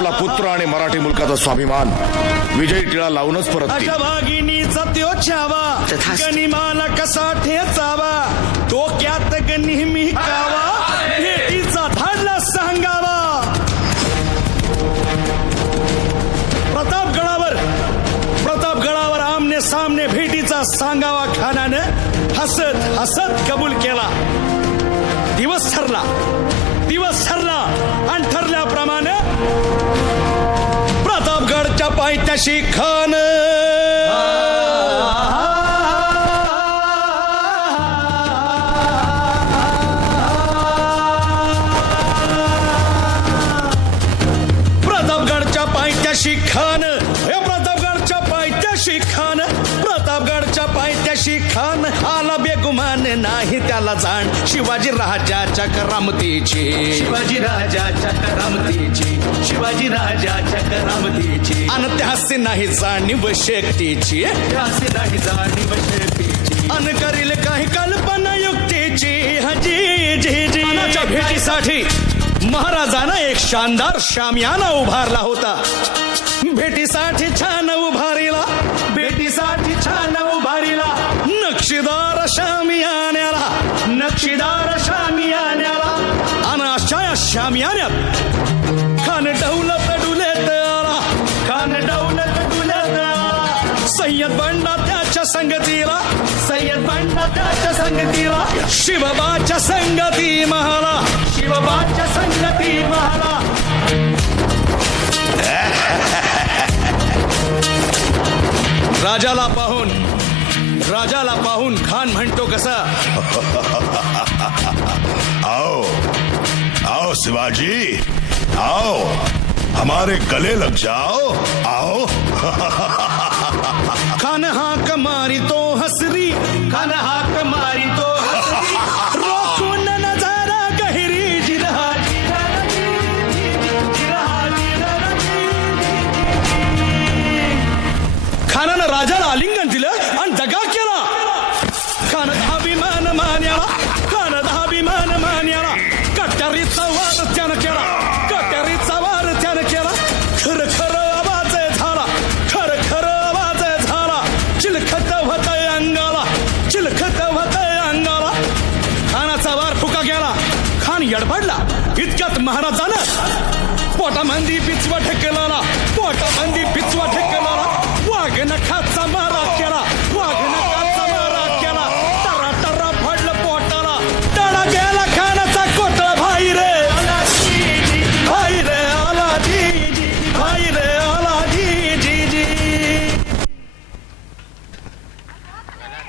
आपला पुत्र आणि मराठी मुलकाचा स्वाभिमान विजयी टिळा लावूनच परत अशा वाघिणीचा त्यो छावा गनिमाला कसा ठेचावा डोक्यात नेहमी कावा भेटीचा धाडला सांगावा. प्रतापगडावर आमने सामने भेटीचा सांगावा खानानं हसत हसत कबूल केला. दिवस ठरला आणि ठरल्याप्रमाणे प्रतापगडच्या पायथ्याशी खान प्रतापगडच्या पायथ्याशी खान आला बेगुमान नाही त्याला जाण शिवाजी राजाच्या करामतीची अन त्यासे नाही जाणीव शक्तीची अन करील काही कल्पना युक्तीची हजी मनाच्या भेटीसाठी महाराजानं एक शानदार शामियाना उभारला होता. भेटीसाठी छान उभारीला नक्षीदार शामियान्याला आणि अशा या शामियान्यात खान डौलत डुलेत आला. सय्यद बंडा त्याच्या संगतीला शिवबाच्या संगती महाला राजाला पाहून खान म्हणतो कसा आओ शिवाजी आओ हमारे गले लग जाओ आओ. खान हाक मारी तो हसरी रोखून नजारा गहिरी जिरहा खानानं राजाला आलिंगन दिलं आणि दगा केला. खानात अभिमान मान्याला कट्यारीचा वार त्यानं केला. खर आवाज झाला चिलखत होतय अंगाला. खानाचा वार फुका गेला. खान यडपडला. इतक्यात महाराजानं पोटामंदी पिचवा ठेकला वाघ नखाचा मार